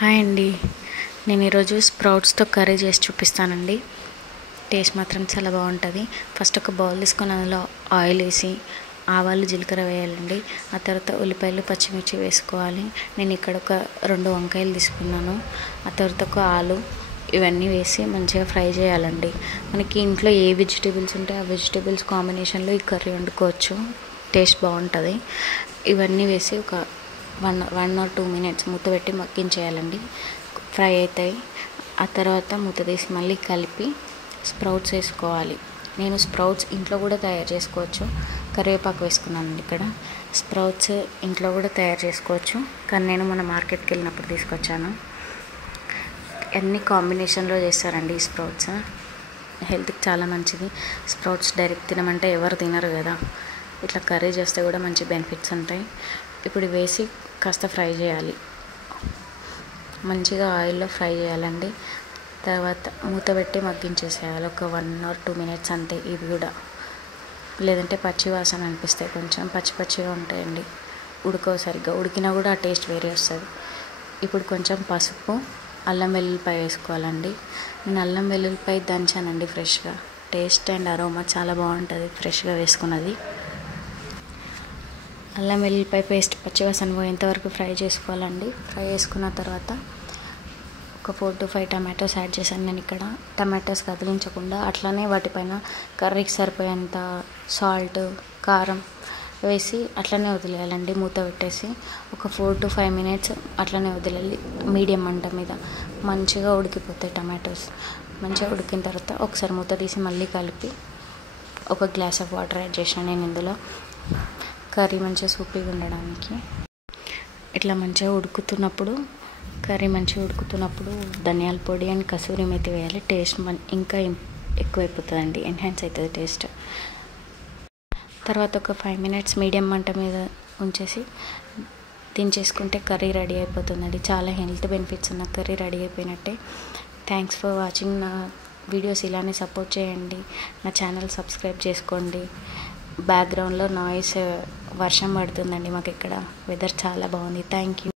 Hi అండి, నేను ఈరోజు స్ప్రౌట్స్తో కర్రీ చేసి చూపిస్తానండి. టేస్ట్ మాత్రం చాలా బాగుంటుంది. ఫస్ట్ ఒక బౌల్ తీసుకొని అందులో ఆయిల్ వేసి ఆవాలు జీలకర్ర వేయాలండి. ఆ తర్వాత ఉల్లిపాయలు పచ్చిమిర్చి వేసుకోవాలి. నేను ఇక్కడ ఒక 2 వంకాయలు తీసుకున్నాను. ఆ తర్వాత ఒక ఆలు, ఇవన్నీ వేసి మంచిగా ఫ్రై చేయాలండి. మనకి ఇంట్లో ఏ వెజిటేబుల్స్ ఉంటే ఆ వెజిటేబుల్స్ కాంబినేషన్లో ఈ కర్రీ వండుకోవచ్చు, టేస్ట్ బాగుంటుంది. ఇవన్నీ వేసి ఒక 1 or 2 minutes మూత పెట్టి మగ్గించేయాలండి. ఫ్రై అవుతాయి. ఆ తర్వాత మూత తీసి మళ్ళీ కలిపి స్ప్రౌట్స్ వేసుకోవాలి. నేను స్ప్రౌట్స్ ఇంట్లో కూడా తయారు చేసుకోవచ్చు. కరివేపాకు వేసుకున్నానండి. ఇక్కడ స్ప్రౌట్స్ ఇంట్లో కూడా తయారు చేసుకోవచ్చు, కానీ నేను మన మార్కెట్కి వెళ్ళినప్పుడు తీసుకొచ్చాను. అన్ని కాంబినేషన్లో చేస్తారండి ఈ స్ప్రౌట్స్. హెల్త్కి చాలా మంచిది. స్ప్రౌట్స్ డైరెక్ట్ తినమంటే ఎవరు తినరు కదా, ఇట్లా కర్రీ చేస్తే కూడా మంచి బెనిఫిట్స్ ఉంటాయి. ఇప్పుడు వేసి కాస్త ఫ్రై చేయాలి, మంచిగా ఆయిల్లో ఫ్రై చేయాలండి. తర్వాత మూత పెట్టి మగ్గించేసేయాలి ఒక 1 or 2 minutes అంతే. ఇవి కూడా లేదంటే పచ్చి వాసన అనిపిస్తాయి, కొంచెం పచ్చిగా ఉంటాయండి. ఉడకవు సరిగ్గా, ఉడికినా కూడా ఆ టేస్ట్ వేరే వస్తుంది. ఇప్పుడు కొంచెం పసుపు, అల్లం వెల్లుల్లిపాయ వేసుకోవాలండి. నేను అల్లం వెల్లుల్లిపాయ దంచానండి ఫ్రెష్గా. టేస్ట్ అండ్ అరోమా చాలా బాగుంటుంది ఫ్రెష్గా వేసుకున్నది. అల్లం వెల్లుల్లిపాయ పేస్ట్ పచ్చివాసన పోయేంత వరకు ఫ్రై చేసుకోవాలండి. ఫ్రై చేసుకున్న తర్వాత ఒక 4 to 5 టమాటోస్ యాడ్ చేశాను నేను ఇక్కడ. టమాటోస్ కదిలించకుండా అట్లానే వాటిపైన కర్రీకి సరిపోయేంత సాల్ట్, కారం వేసి అట్లనే వదిలేయాలండి. మూత పెట్టేసి ఒక 4 to 5 minutes అట్లనే వదిలేయాలి. మీడియం మంట మీద మంచిగా ఉడికిపోతాయి టమాటోస్. మంచిగా ఉడికిన తర్వాత ఒకసారి మూత తీసి మళ్ళీ కలిపి ఒక గ్లాస్ ఆఫ్ వాటర్ యాడ్ చేసాను నేను ఇందులో, కర్రీ మంచిగా సూపీగా ఉండడానికి. ఇట్లా మంచిగా ఉడుకుతున్నప్పుడు ధనియాల పొడి అండ్ కసూరి మేతి వేయాలి. టేస్ట్ ఇంకా ఎక్కువైపోతుందండి, ఎన్హాన్స్ అవుతుంది టేస్ట్. తర్వాత ఒక 5 minutes మీడియం మంట మీద ఉంచేసి దించేసుకుంటే కర్రీ రెడీ అయిపోతుందండి. చాలా హెల్త్ బెనిఫిట్స్ ఉన్న కర్రీ రెడీ అయిపోయినట్టే. Thanks for watching. నా వీడియోస్ ఇలానే సపోర్ట్ చేయండి. నా ఛానల్ సబ్స్క్రైబ్ చేసుకోండి. బ్యాక్గ్రౌండ్లో నాయిస్, వర్షం పడుతుందండి మాకు ఇక్కడ. వెదర్ చాలా బాగుంది. Thank you.